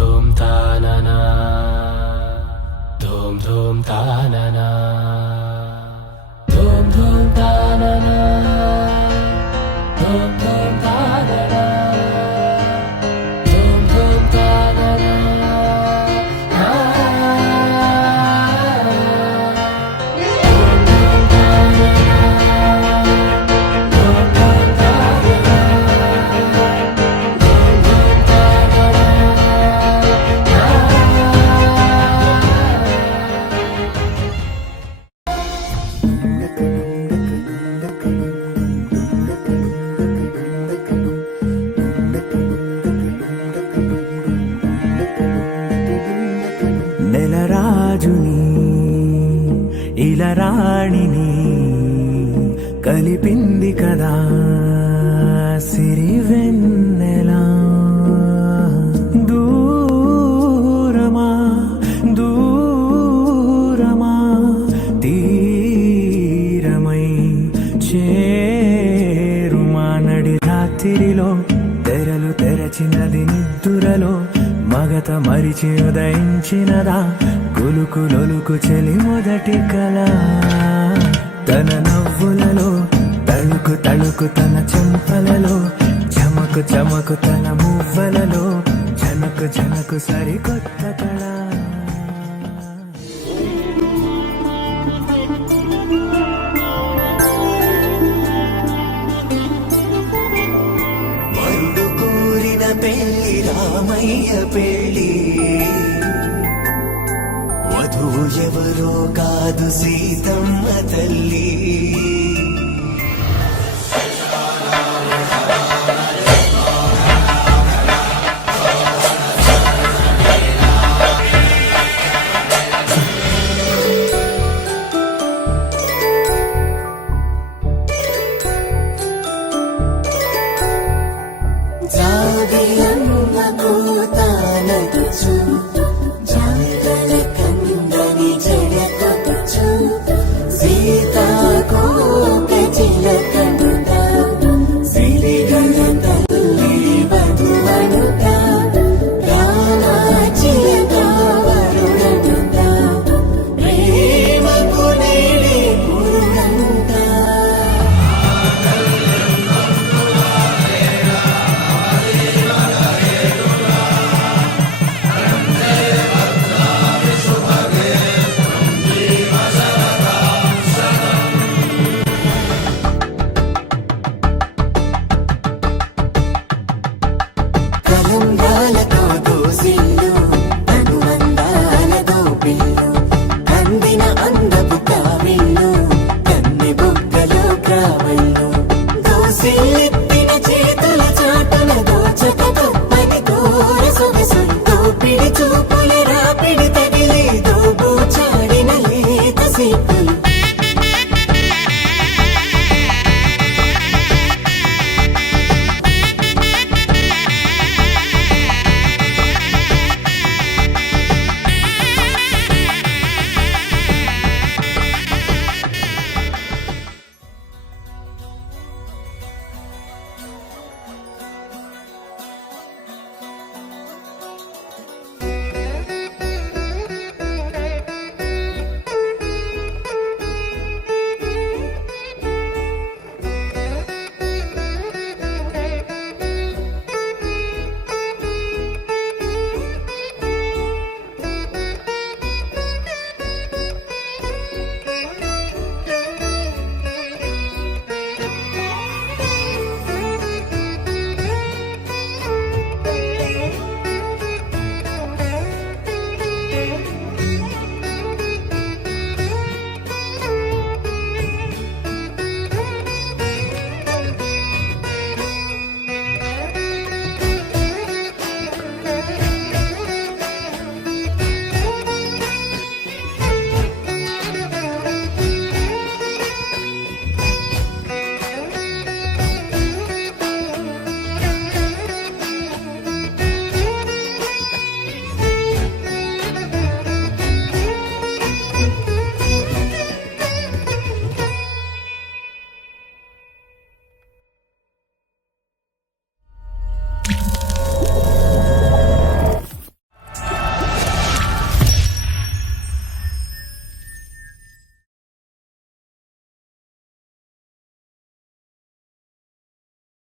ధూమ్ తాననా ధూమ్ ధూమ్ తాననా ధూమ్ ధూమ్ తాననా ధూమ్ ధూమ్ తాననా ధూమ్ ధూమ్ తాననా నెలరాజుని ఇలరాణిని కలిపింది కదా సిరివెన్నెలా దూరమా దూరమా తీరమై చేరుమా నడి రాత్రిలో తెరలు తెరచినది నిద్దురలో మగత మరిచి ఉదయించినదా కులుకులొలుకు చెలి మొదటి కళ తన నవ్వులలో తళుకు తళుకు తన చెంపలలో చమకు చమకు తన మువ్వలలో జనకు జనకు సరికొత్త కళ పెళ్లి రామయ్య పెళ్లి వధువు ఎవరో కాదు సీతమ్మ తల్లి కలంగాలతో దోసి